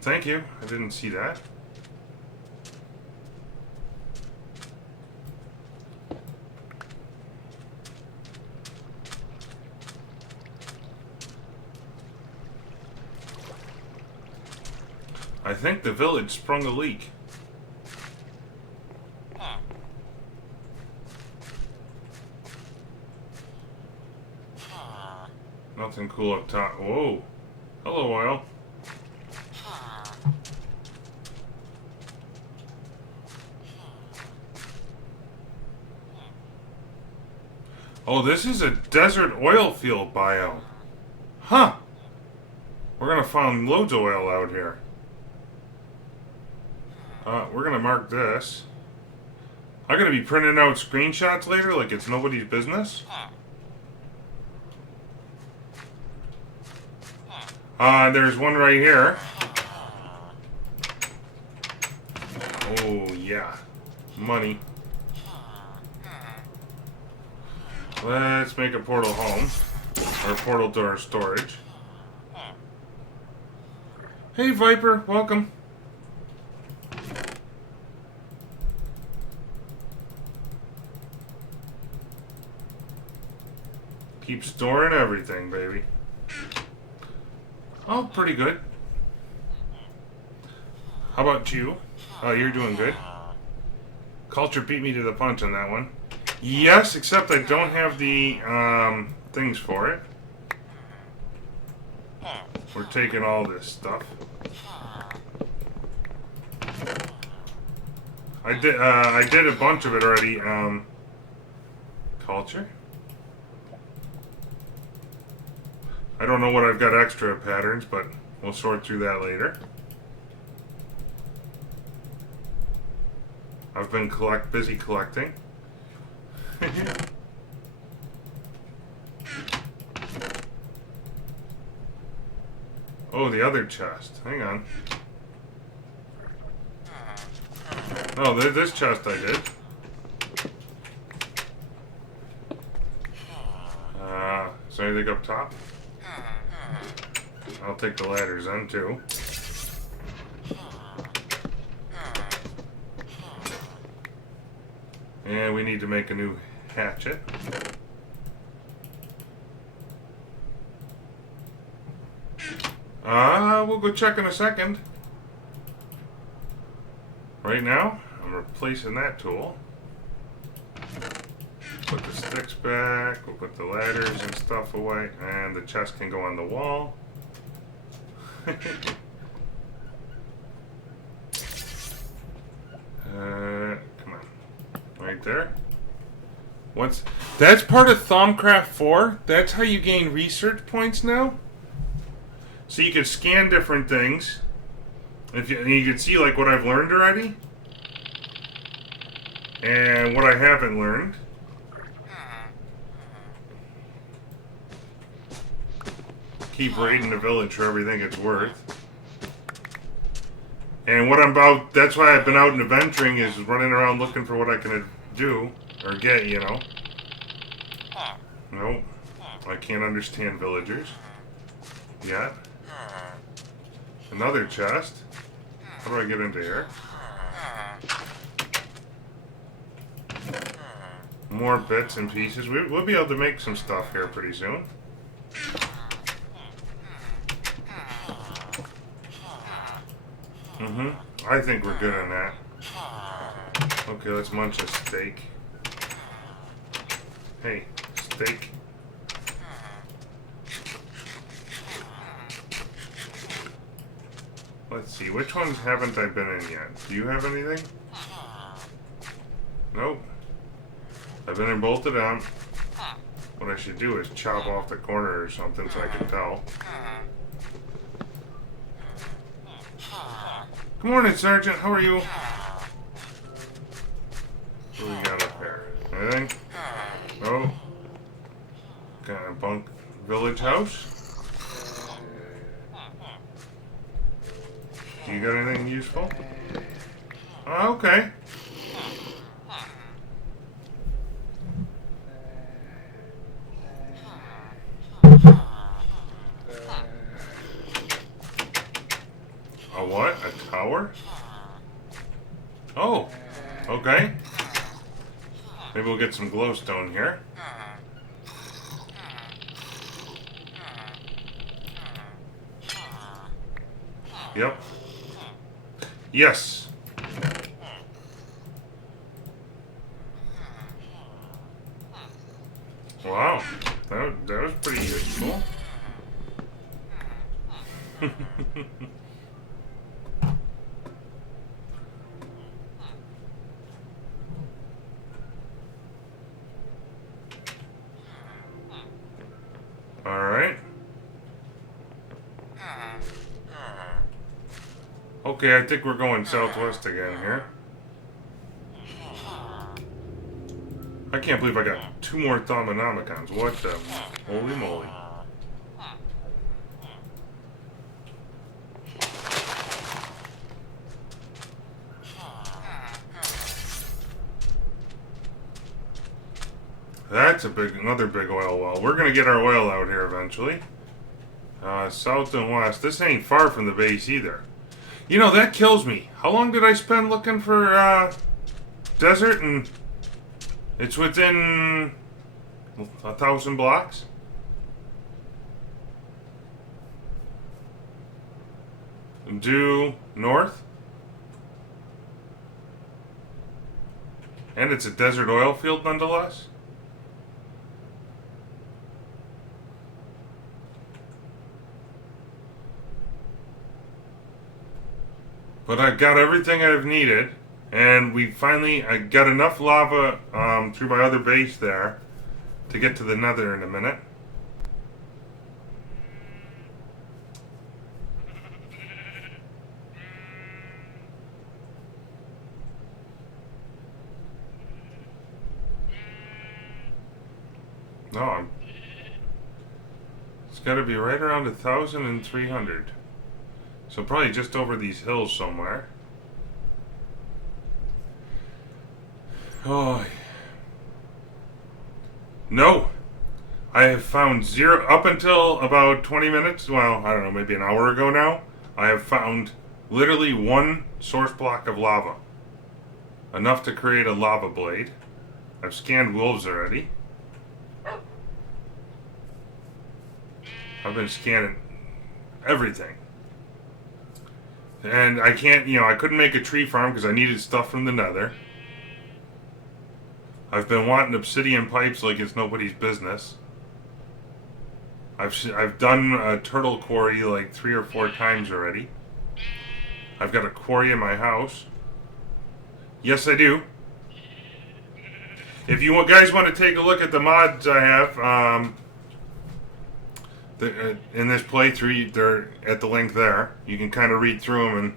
Thank you. I didn't see that. I think the village sprung a leak. Nothing cool up top. Whoa. Hello, oil. Oh, this is a desert oil field biome. Huh. We're gonna find loads of oil out here. We're gonna mark this. I'm gonna be printing out screenshots later like it's nobody's business. There's one right here. Oh, yeah. Money. Let's make a portal home. Or portal to our storage. Hey, Viper. Welcome. Keep storing everything, baby. Oh, pretty good. How about you? Oh, you're doing good. Culture beat me to the punch on that one. Yes, except I don't have the things for it. We're taking all this stuff. I did a bunch of it already. Culture? I don't know what I've got extra patterns, but we'll sort through that later. I've been busy collecting. Oh, the other chest. Hang on. Oh, this chest I did. Is there anything up top? I'll take the ladders then, too. And we need to make a new hatchet. We'll go check in a second. Right now, I'm replacing that tool. Put the sticks back, we'll put the ladders and stuff away, and the chest can go on the wall. Come on. Right there. That's part of Thaumcraft 4. That's how you gain research points now. So you can scan different things. And you can see like what I've learned already. And what I haven't learned. Keep raiding the village for everything it's worth. And what I'm about, that's why I've been out and adventuring, is running around looking for what I can do, or get, you know. Nope. I can't understand villagers. Yet. Another chest. How do I get into here? More bits and pieces. We'll be able to make some stuff here pretty soon. I think we're good on that. Okay, let's munch a steak. Hey, steak. Let's see, which ones haven't I been in yet? Do you have anything? Nope. I've been in both of them. What I should do is chop off the corner or something so I can tell. Good morning, Sergeant. How are you? What do we got up here? Anything? Oh. Kind of bunk village house? You got anything useful? Oh, okay. A what? A tower? Oh, okay. Maybe we'll get some glowstone here. Yep. Yes. Wow. That was pretty useful. Alright. Okay, I think we're going southwest again here. I can't believe I got 2 more Thaumonomicons. What the holy moly. That's another big oil well. We're gonna get our oil out here eventually. South and west. This ain't far from the base either. You know, that kills me. How long did I spend looking for desert? And it's within 1,000 blocks. Due north. And it's a desert oil field nonetheless. But I got everything I've needed, and I got enough lava through my other base there to get to the nether in a minute. No, it's got to be right around 1,300. So probably just over these hills somewhere. Oh. No. I have found zero, up until about 20 minutes, well, I don't know, maybe an hour ago now, I have found literally 1 source block of lava. Enough to create a lava blade. I've scanned wolves already. I've been scanning everything. And I can't, I couldn't make a tree farm because I needed stuff from the nether. I've been wanting obsidian pipes like it's nobody's business. I've done a turtle quarry like 3 or 4 times already. I've got a quarry in my house. Yes, I do. If you guys want to take a look at the mods I have, in this playthrough, they're at the link there. You can kind of read through them and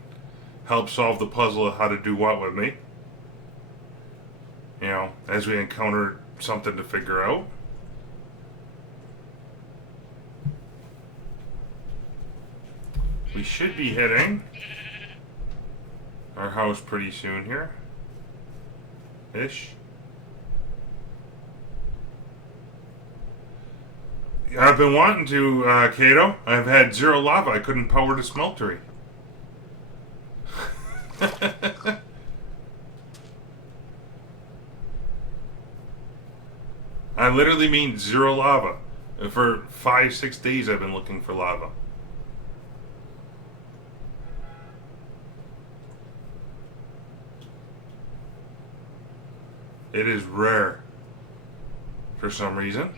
help solve the puzzle of how to do what with me. As we encounter something to figure out. We should be hitting our house pretty soon here. Ish. I've been wanting to, Kato. I've had 0 lava. I couldn't power the smeltery. I literally mean 0 lava. For 5-6 days I've been looking for lava. It is rare. For some reason.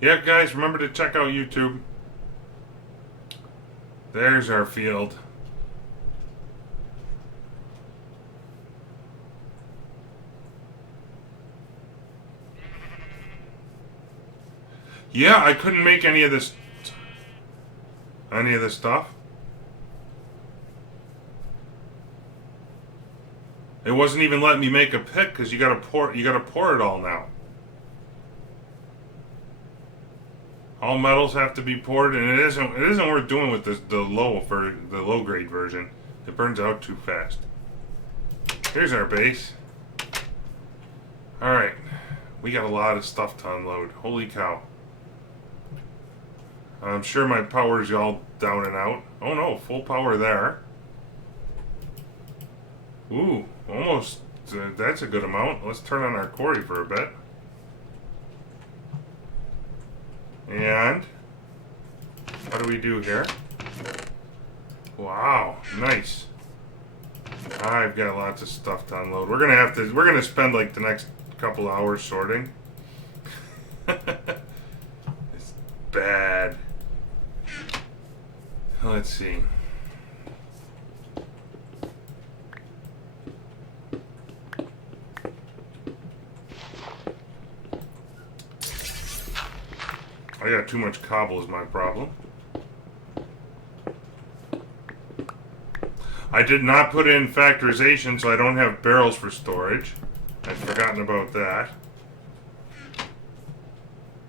Yeah, guys, remember to check out YouTube. There's our field. Yeah, I couldn't make any of this stuff. It wasn't even letting me make a pick because you gotta pour it all now. All metals have to be poured, and it isn't worth doing with the low grade version. It burns out too fast. Here's our base. All right, We got a lot of stuff to unload. Holy cow. I'm sure my power's all down and out. Oh no, full power there. Ooh, almost. That's a good amount. Let's turn on our quarry for a bit. And what do we do here? Wow, nice. I've got lots of stuff to unload. We're gonna spend like the next couple hours sorting. It's bad. Let's see. I got too much cobble is my problem. I did not put in factorization, so I don't have barrels for storage. I'd forgotten about that.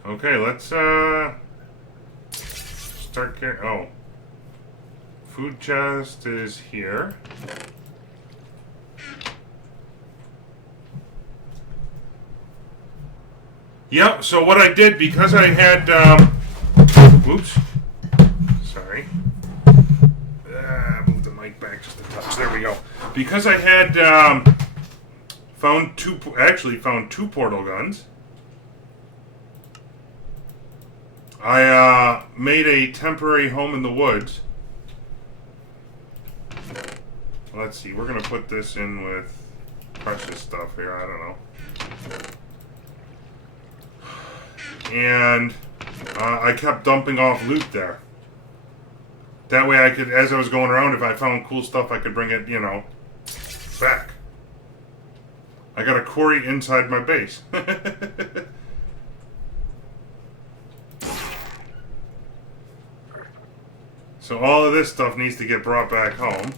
Okay, let's start carrying. Oh, food chest is here. Yep. So what I did, because I had whoops, sorry. Move the mic back just a touch. There we go. Because I had found two portal guns. I made a temporary home in the woods. Let's see. We're gonna put this in with precious stuff here. I don't know. And I kept dumping off loot there. That way I could, as I was going around, if I found cool stuff, I could bring it, you know, back. I got a quarry inside my base. So all of this stuff needs to get brought back home.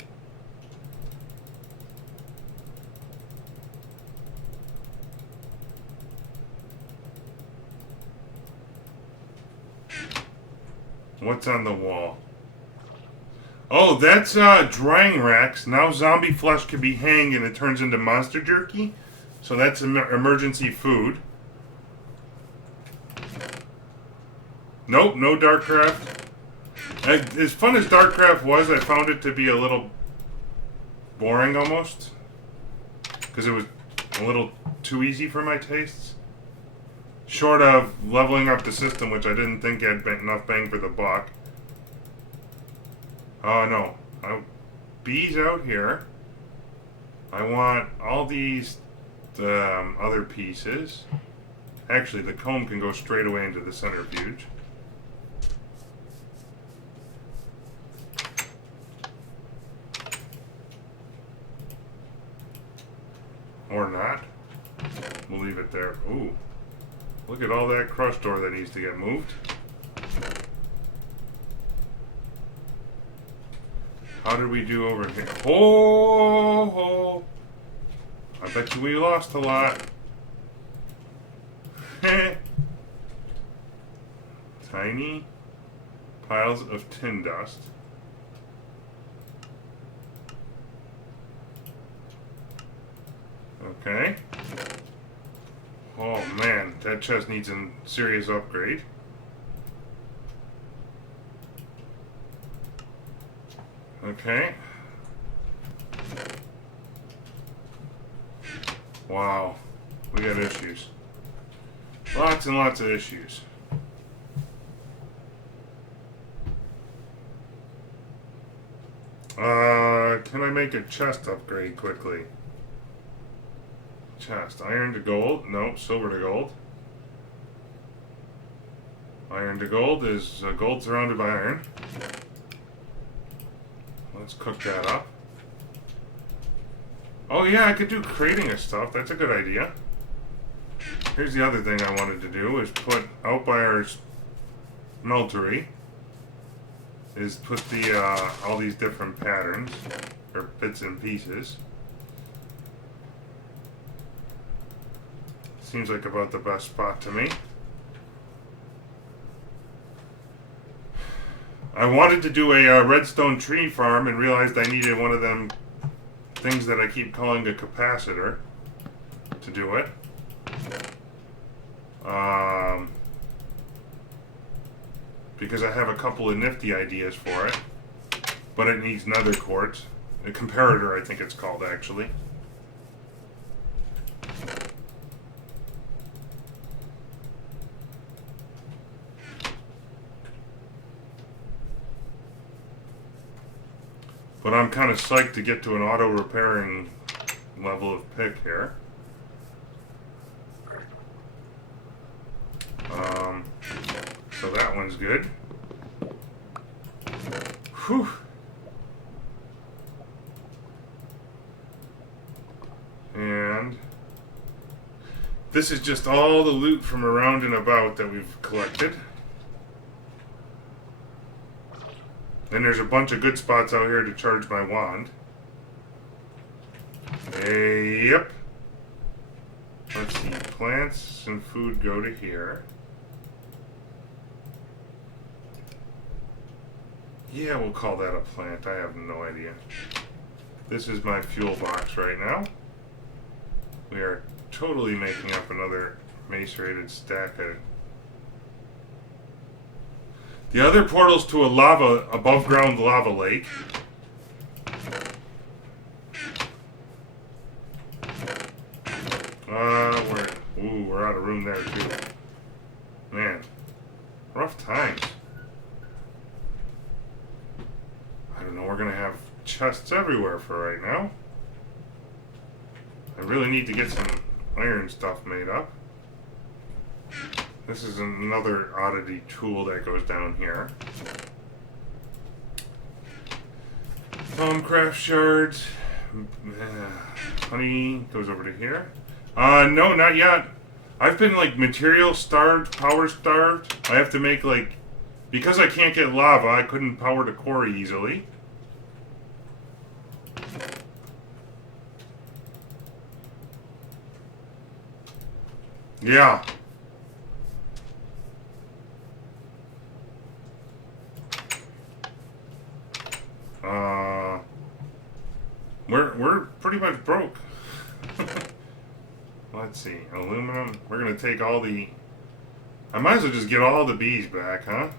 What's on the wall? Oh, that's drying racks. Now zombie flesh can be hanged and it turns into monster jerky. So that's emergency food. Nope, no Darkcraft. As fun as Darkcraft was, I found it to be a little boring almost. Because it was a little too easy for my tastes. Short of leveling up the system, which I didn't think had enough bang for the buck. Oh no. Bees out here. I want all these other pieces. Actually, the comb can go straight away into the centrifuge. Or not. We'll leave it there. Ooh. Look at all that crushed ore that needs to get moved. How did we do over here? Oh! I bet you we lost a lot. Tiny piles of tin dust. Okay. Oh man, that chest needs a serious upgrade. Okay. Wow. We got issues. Lots and lots of issues. Can I make a chest upgrade quickly? Chest. Iron to gold. Nope. Silver to gold. Iron to gold is gold surrounded by iron. Let's cook that up. Oh yeah, I could do crating of stuff. That's a good idea. Here's the other thing I wanted to do is put out by our smeltery. Is put the all these different patterns or bits and pieces. Seems like about the best spot to me. I wanted to do a redstone tree farm and realized I needed one of them things that I keep calling a capacitor to do it. Because I have a couple of nifty ideas for it. But it needs nether quartz. A comparator, I think it's called, actually. But I'm kind of psyched to get to an auto-repairing level of pick here. So that one's good. Whew. And this is just all the loot from around and about that we've collected. And there's a bunch of good spots out here to charge my wand. Yep. Let's see. Plants and food go to here. Yeah, we'll call that a plant. I have no idea. This is my fuel box right now. We are totally making up another macerated stack of... The other portal's to a lava, above ground lava lake. We're out of room there too. Man, rough times. I don't know, we're gonna have chests everywhere for right now. I really need to get some iron stuff made up. This is another oddity tool that goes down here. Craft shards. Honey goes over to here. No, not yet. I've been like material starved, power starved. I have to make like, because I can't get lava, I couldn't power the quarry easily. Yeah. We're pretty much broke. Let's see, aluminum. We're gonna take all the... I might as well just get all the bees back, huh?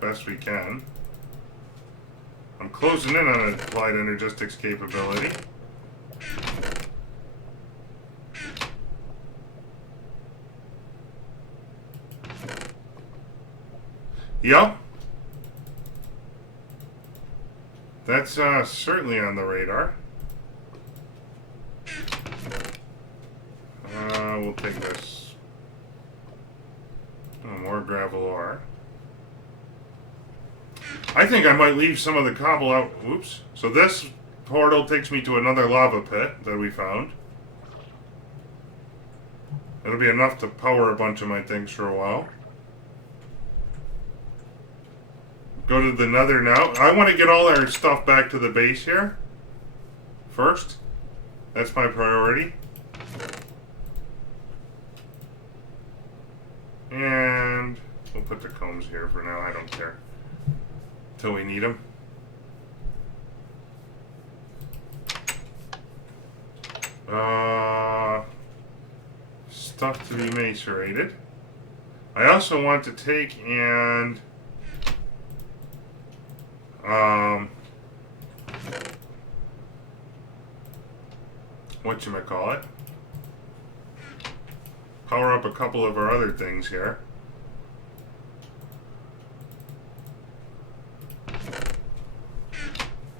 Best we can. I'm closing in on applied energistics capability. Yep. That's certainly on the radar. We'll take this. Oh, more gravel ore. I think I might leave some of the cobble out. Oops. So this portal takes me to another lava pit that we found. It'll be enough to power a bunch of my things for a while. Go to the nether now. I want to get all our stuff back to the base here. First. That's my priority. And we'll put the combs here for now. I don't care. Till we need them. Stuff to be macerated. I also want to take and... whatchamacallit? Power up a couple of our other things here.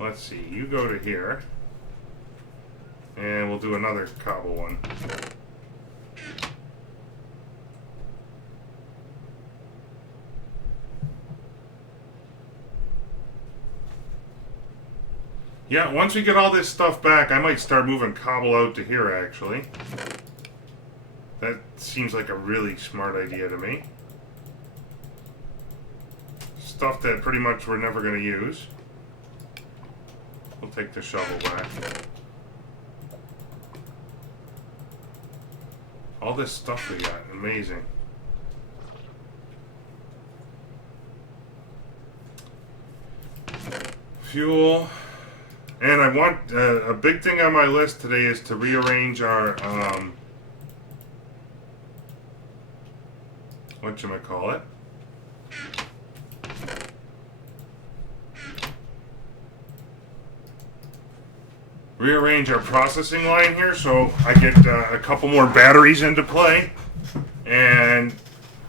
Let's see, you go to here. And we'll do another cobble one. Yeah, once we get all this stuff back, I might start moving cobble out to here, actually. That seems like a really smart idea to me. Stuff that pretty much we're never going to use. We'll take the shovel back. All this stuff we got, amazing. Fuel. And I want, a big thing on my list today is to rearrange our, whatchamacallit. Rearrange our processing line here so I get a couple more batteries into play and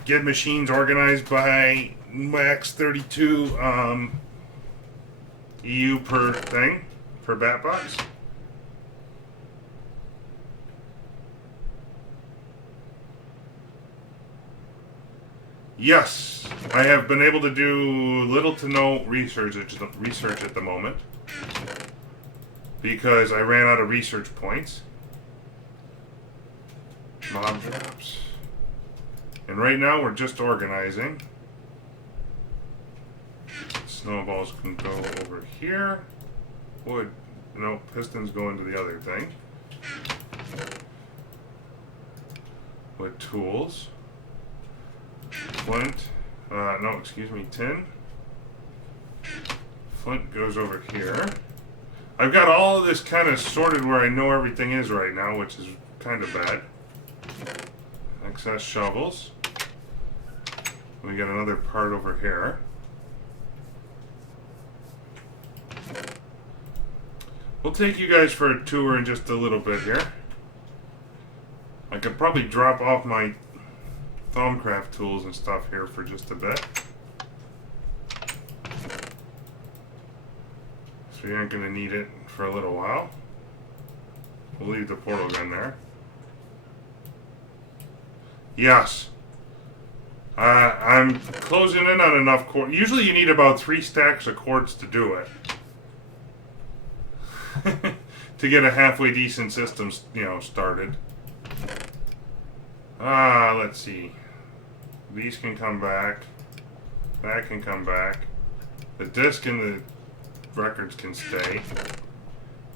get machines organized by max 32 EU per thing, per bat box. Yes, I have been able to do little to no research at the moment because I ran out of research points. Mob drops. And right now we're just organizing. Snowballs can go over here. Wood, no, pistons go into the other thing. With tools. Flint, no, excuse me, tin. Flint goes over here. I've got all of this kind of sorted where I know everything is right now, which is kind of bad. Excess shovels. We got another part over here. We'll take you guys for a tour in just a little bit here. I could probably drop off my Thumbcraft tools and stuff here for just a bit. So you aren't going to need it for a little while. We'll leave the portal gun there. Yes. I'm closing in on enough quartz. Usually you need about 3 stacks of quartz to do it. To get a halfway decent system, you know, started. Let's see. These can come back. That can come back. The disc and the records can stay.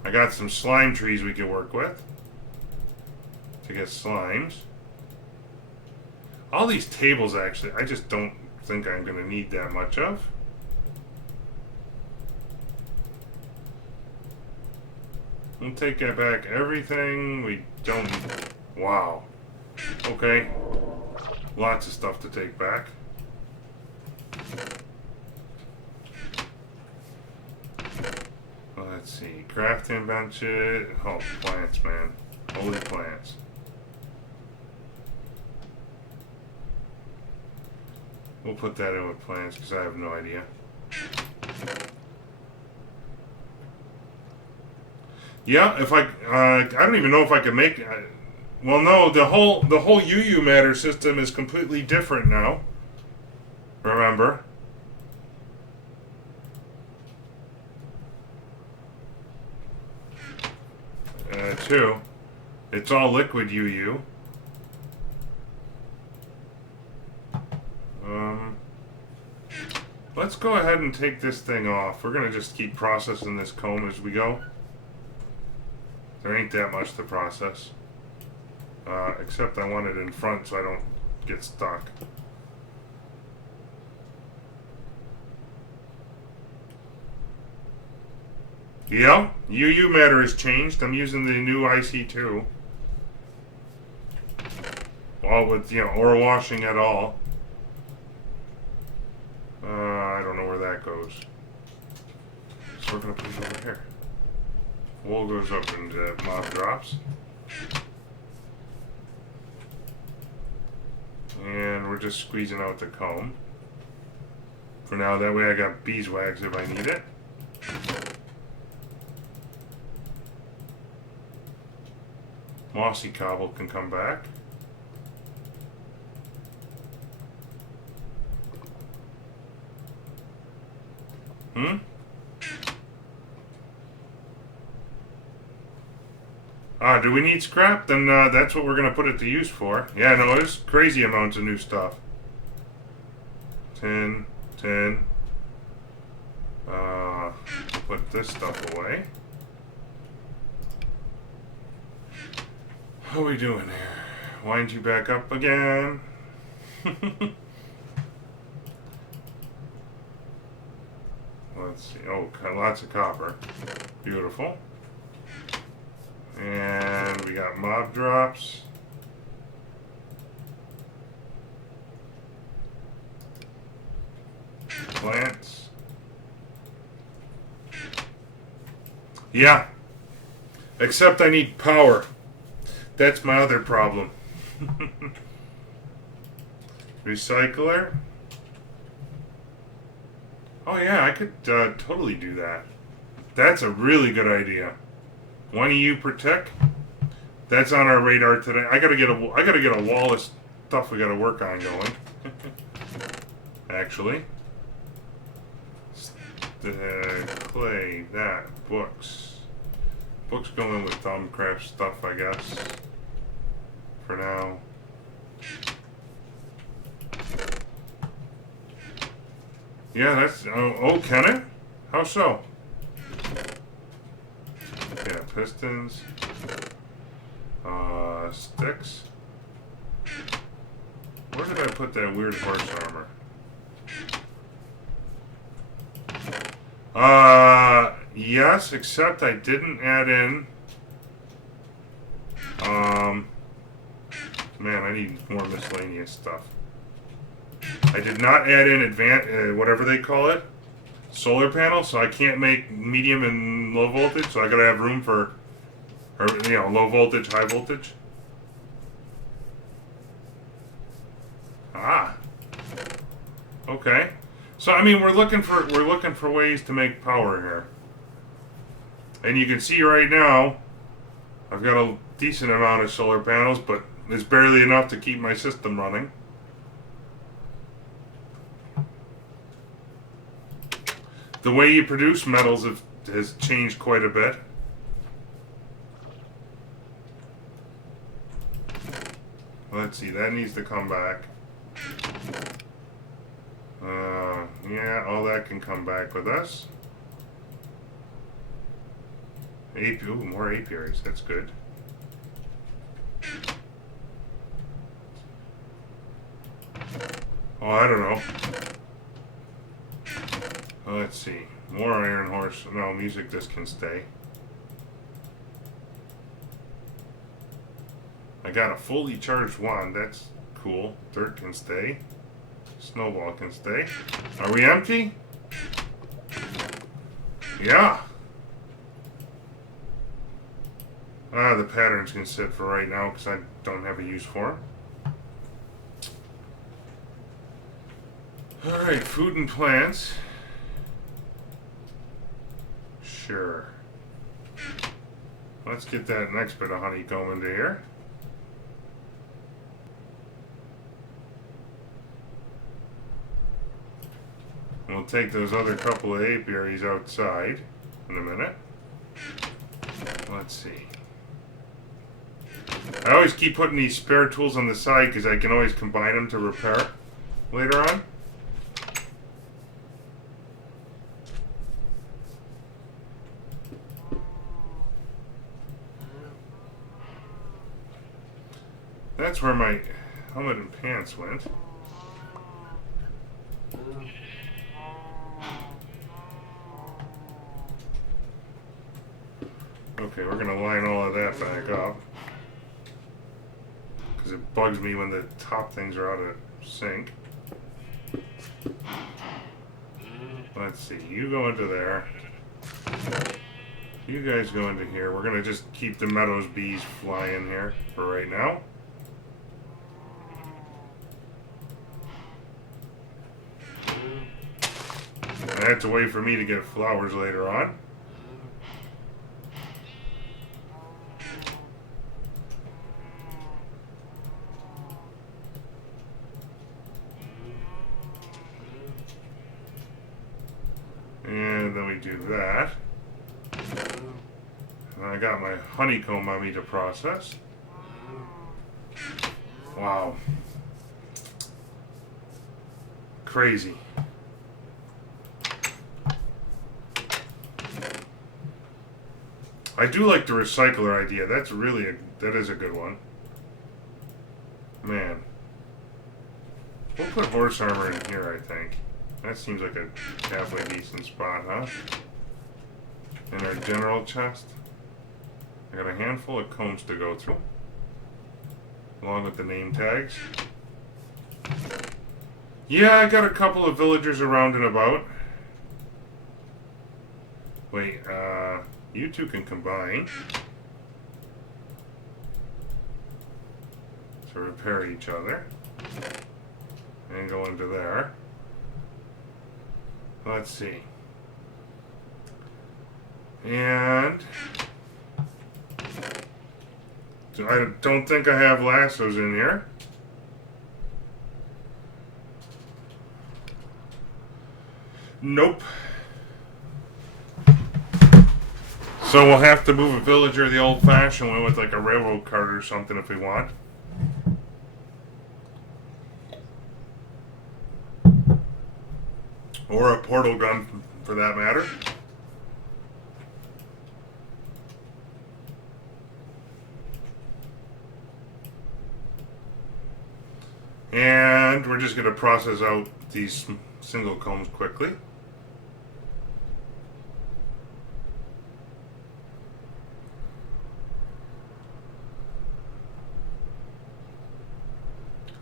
I got some slime trees we can work with to get slimes. All these tables, actually, I just don't think I'm going to need that much of. We'll take that back everything we don't need. Wow. Okay. Lots of stuff to take back. Let's see. Crafting benches. Oh, plants, man. Holy plants. We'll put that in with plants because I have no idea. Yeah, if I don't even know if I can make. Well, no, the whole UU matter system is completely different now. Remember. Too. It's all liquid UU. Let's go ahead and take this thing off. We're gonna just keep processing this comb as we go. There ain't that much to process. Except I want it in front so I don't get stuck. Yeah, UU matter has changed. I'm using the new IC2. All with, you know, ore washing at all. I don't know where that goes. So we're going to put it over here. Wool goes up into mob drops. And we're just squeezing out the comb. For now, that way I got beeswax if I need it. Mossy cobble can come back. Do we need scrap? Then that's what we're going to put it to use for. Yeah, no, there's crazy amounts of new stuff. 10. Put this stuff away. How are we doing here? Wind you back up again. Let's see. Oh, lots of copper. Beautiful. And we got mob drops. Yeah. Except I need power. That's my other problem. Recycler. Oh yeah, I could totally do that. That's a really good idea. One EU per tick. That's on our radar today. I gotta get a wall of stuff we gotta work on going. Actually, clay, that books going with thumbcraft stuff, I guess. For now. Yeah, that's can it? How so? Yeah, pistons. Sticks. Where did I put that weird horse armor? Yes, except I didn't add in. Man, I need more miscellaneous stuff. I did not add in whatever they call it, solar panel, so I can't make medium and low voltage, so I gotta have room for, low voltage, high voltage. Ah. Okay. So I mean, we're looking for ways to make power here. And you can see right now, I've got a decent amount of solar panels, but it's barely enough to keep my system running. The way you produce metals has changed quite a bit. Let's see, that needs to come back. Yeah, all that can come back with us. Ooh, more apiaries, that's good. Oh, I don't know. Let's see. More iron horse. No, music disc can stay. I got a fully charged wand. That's cool. Dirt can stay. Snowball can stay. Are we empty? Yeah. The patterns can sit for right now because I don't have a use for them. Alright, food and plants. Sure. Let's get that next bit of honeycomb into here. We'll take those other couple of apiaries outside in a minute. Let's see. I always keep putting these spare tools on the side because I can always combine them to repair later on. That's where my helmet and pants went. Okay, we're going to line all of that back up. Because it bugs me when the top things are out of sync. Let's see, you go into there. You guys go into here. We're going to just keep the Meadows bees flying here for right now. I have to wait for me to get flowers later on. And then we do that. And I got my honeycomb on me to process. Wow. Crazy. I do like the recycler idea. That is a good one. Man. We'll put horse armor in here, I think. That seems like a halfway decent spot, huh? In our general chest. I got a handful of combs to go through. Along with the name tags. Yeah, I got a couple of villagers around and about. Wait, You two can combine to repair each other. And go into there. Let's see. And I don't think I have lassos in here. Nope. So we'll have to move a villager the old-fashioned way with like a railroad cart or something if we want. Or a portal gun, for that matter. And we're just going to process out these single combs quickly.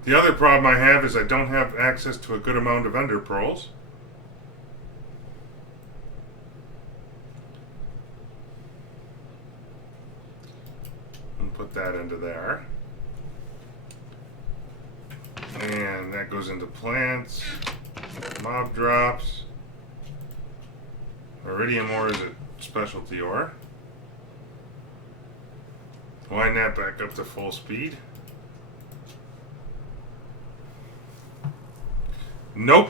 The other problem I have is I don't have access to a good amount of ender pearls. And put that into there. And that goes into plants, mob drops. Iridium ore is a specialty ore. Wind that back up to full speed. Nope.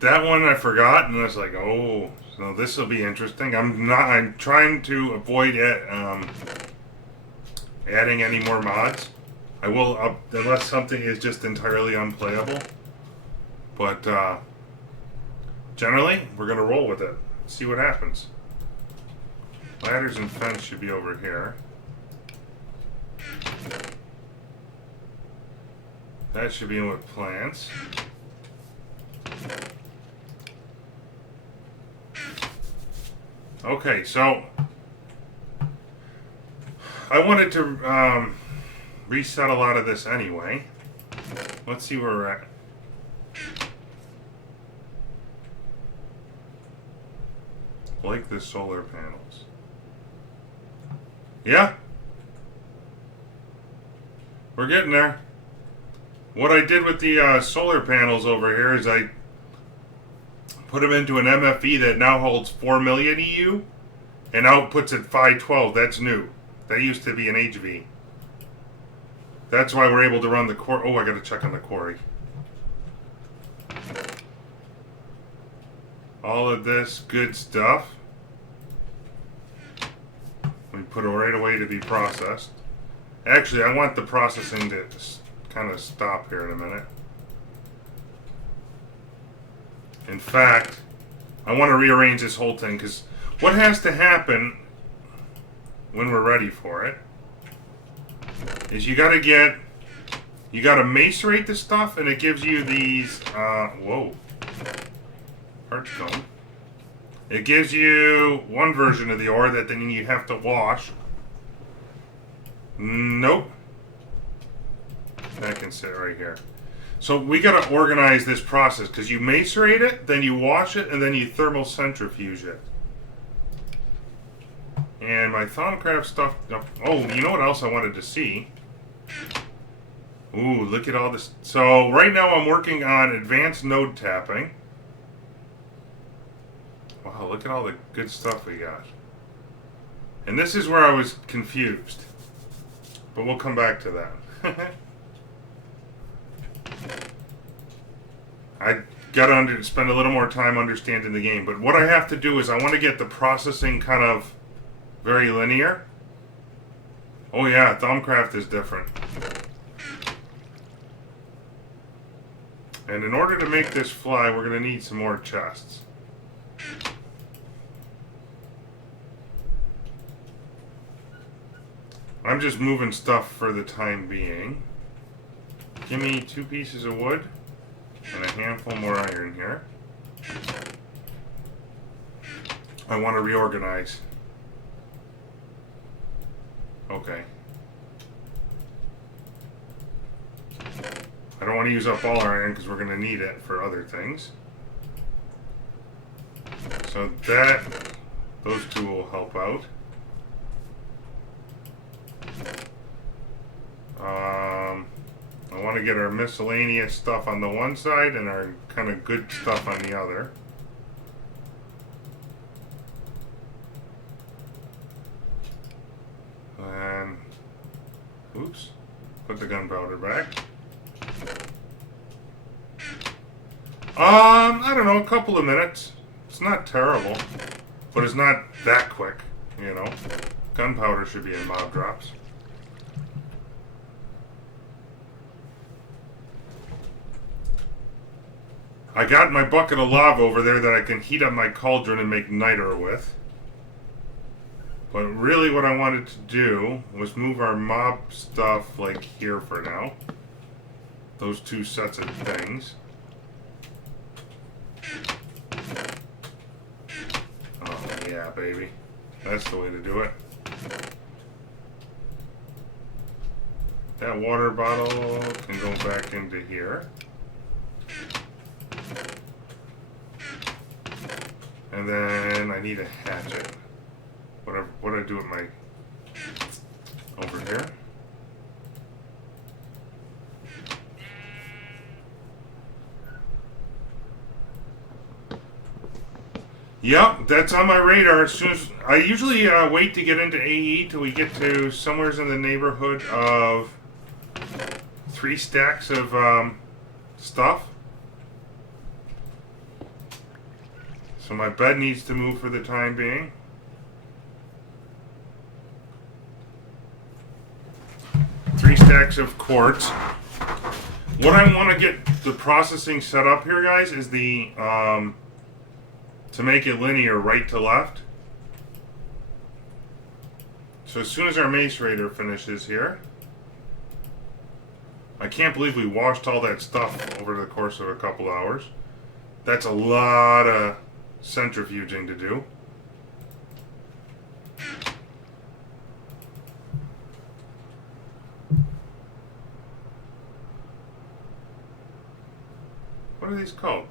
That one I forgot, and I was like, oh, so this will be interesting. I'm trying to avoid adding any more mods. I will, unless something is just entirely unplayable. But generally, we're gonna roll with it. See what happens. Ladders and fence should be over here. That should be in with plants. Okay, so I wanted to reset a lot of this anyway. Let's see where we're at. Like the solar panels. Yeah. We're getting there. What I did with the solar panels over here is I put them into an MFE that now holds 4 million EU and outputs at 512. That's new. That used to be an HV. That's why we're able to run the core. Oh, I got to check on the quarry. All of this good stuff. We put it right away to be processed. Actually, I want the processing to kind of stop here in a minute. In fact, I want to rearrange this whole thing because what has to happen when we're ready for it is you got to macerate the stuff, and it gives you these, whoa, archcomb. It gives you one version of the ore that then you have to wash. Nope. That can sit right here. So we got to organize this process because you macerate it, then you wash it, and then you thermal centrifuge it. And my Thaumcraft stuff. Oh, you know what else I wanted to see? Ooh, look at all this. So right now I'm working on advanced node tapping. Wow, look at all the good stuff we got. And this is where I was confused. But we'll come back to that. I gotta spend a little more time understanding the game. But what I have to do is I want to get the processing kind of very linear. Oh yeah, Thaumcraft is different. And in order to make this fly, we're going to need some more chests. I'm just moving stuff for the time being. Give me 2 pieces of wood and a handful more iron here. I want to reorganize. Okay. I don't want to use up all our iron because we're going to need it for other things. So those two will help out. I want to get our miscellaneous stuff on the one side and our kind of good stuff on the other. And, oops, put the gunpowder back. I don't know, a couple of minutes. It's not terrible, but it's not that quick, you know. Gunpowder should be in mob drops. I got my bucket of lava over there that I can heat up my cauldron and make niter with. But really what I wanted to do was move our mob stuff like here for now. Those two sets of things. Oh yeah, baby. That's the way to do it. That water bottle can go back into here. And then I need a hatchet. What do I do with my... over here? Yep, that's on my radar. As soon as I usually wait to get into AE till we get to somewheres in the neighborhood of 3 stacks of stuff. So my bed needs to move for the time being. Three stacks of quartz. What I want to get the processing set up here, guys, is the to make it linear right to left. So as soon as our mace raider finishes here, I can't believe we washed all that stuff over the course of a couple hours. That's a lot of centrifuging to do. What are these called?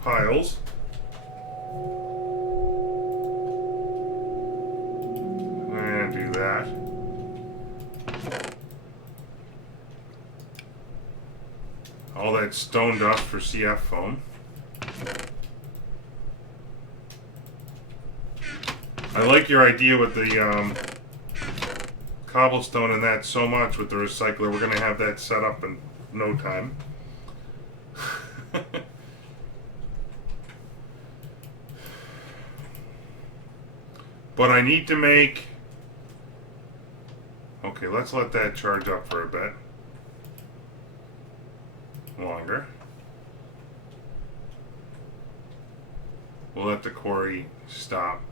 Piles. And do that. All that stone dust for CF foam. I like your idea with the cobblestone and that so much with the recycler. We're going to have that set up in no time. But I need to make... Okay, let's let that charge up for a bit. Longer. We'll let the quarry stop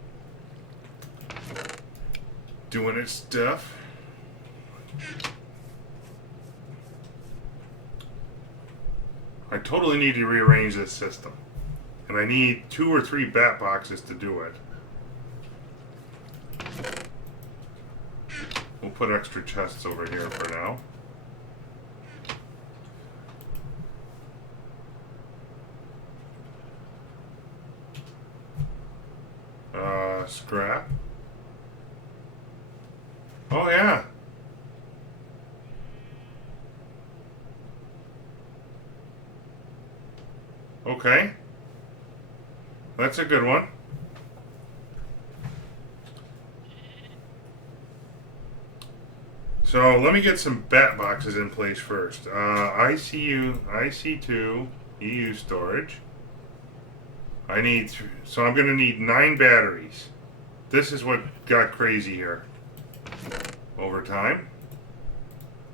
doing its stuff. I totally need to rearrange this system. And I need 2 or 3 bat boxes to do it. We'll put extra chests over here for now. Scrap. Oh yeah. Okay. That's a good one. So let me get some bat boxes in place first. IC2, EU storage. I need, so I'm going to need 9 batteries. This is what got crazy here. Over time.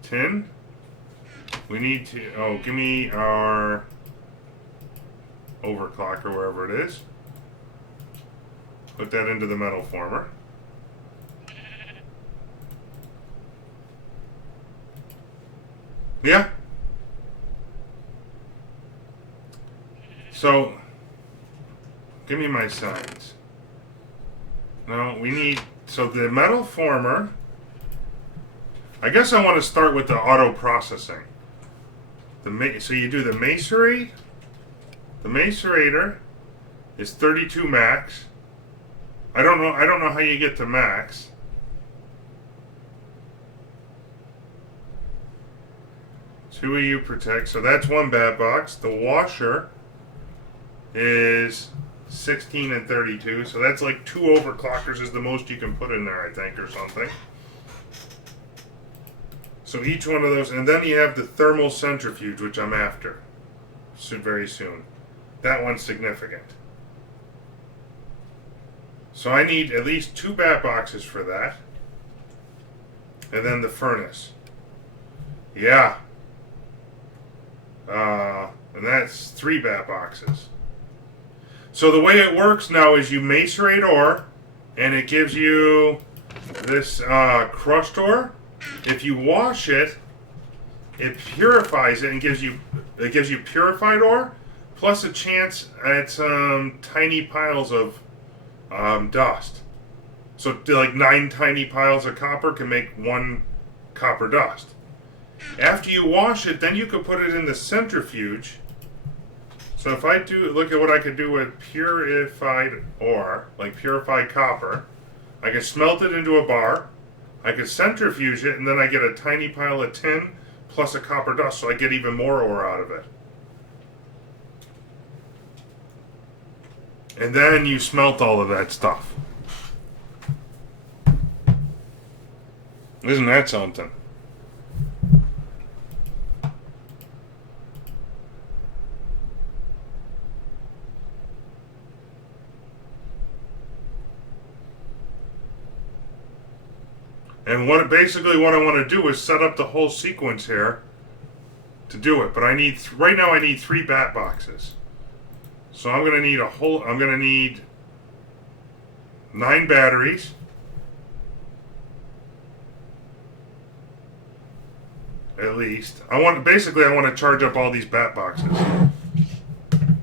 Tin. We need to, oh, give me our overclock or wherever it is. Put that into the metal former. Yeah. So, give me my signs. No, we need... So the metal former... I guess I want to start with the auto processing. So you do the macerate. The macerator is 32 max. I don't know how you get to max. Two of you protect. So that's one bat box. The washer is 16 and 32. So that's like 2 overclockers is the most you can put in there, I think, or something. So each one of those, and then you have the thermal centrifuge, which I'm after. Very soon. That one's significant. So I need at least 2 bat boxes for that. And then the furnace. Yeah. And that's 3 bat boxes. So the way it works now is you macerate ore, and it gives you this crushed ore. If you wash it, it purifies it and gives you purified ore, plus a chance at some tiny piles of dust. So like 9 tiny piles of copper can make 1 copper dust. After you wash it, then you can put it in the centrifuge. So if I look at what I could do with purified ore, like purified copper, I could smelt it into a bar, I could centrifuge it, and then I get a tiny pile of tin plus a copper dust, so I get even more ore out of it. And then you smelt all of that stuff. Isn't that something? And basically what I want to do is set up the whole sequence here to do it. But right now I need 3 bat boxes. So I'm going to need 9 batteries. At least. I want to charge up all these bat boxes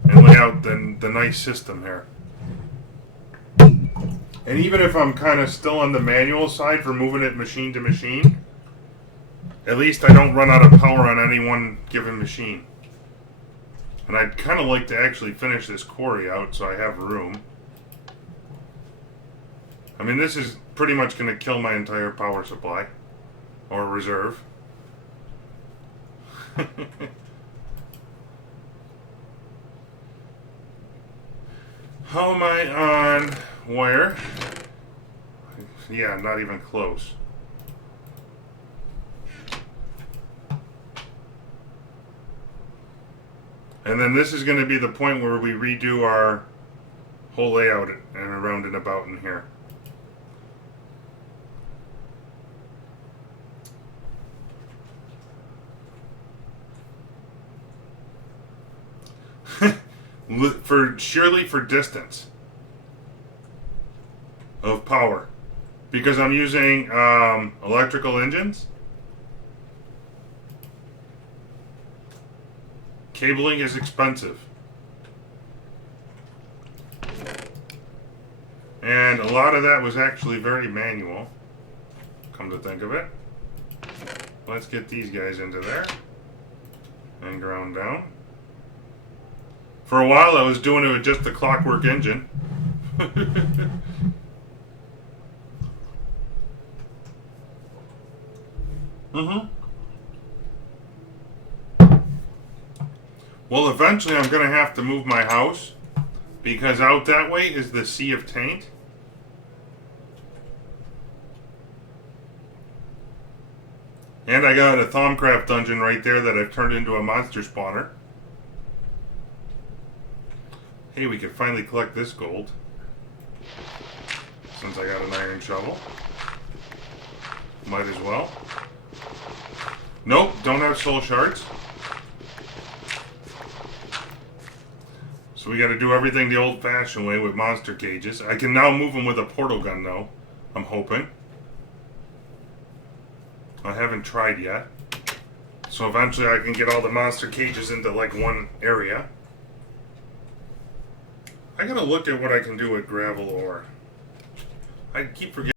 and lay out the nice system here. And even if I'm kind of still on the manual side for moving it machine to machine, at least I don't run out of power on any one given machine. And I'd kind of like to actually finish this quarry out so I have room. I mean, this is pretty much going to kill my entire power supply. Or reserve. How am I on wire? Yeah, not even close. And then this is going to be the point where we redo our whole layout and around and about in here. Surely for distance of power, because I'm using electrical engines. Cabling is expensive, and a lot of that was actually very manual, come to think of it. Let's get these guys into there and ground down. For a while I was doing it with just the clockwork engine. Well, eventually I'm going to have to move my house, because out that way is the Sea of Taint. And I got a Thaumcraft dungeon right there that I've turned into a monster spawner. Hey, we can finally collect this gold, since I got an iron shovel. Might as well. Nope, don't have soul shards. So we got to do everything the old-fashioned way with monster cages. I can now move them with a portal gun, though. I'm hoping. I haven't tried yet. So eventually I can get all the monster cages into, like, one area. I gotta look at what I can do with gravel ore. I keep forgetting.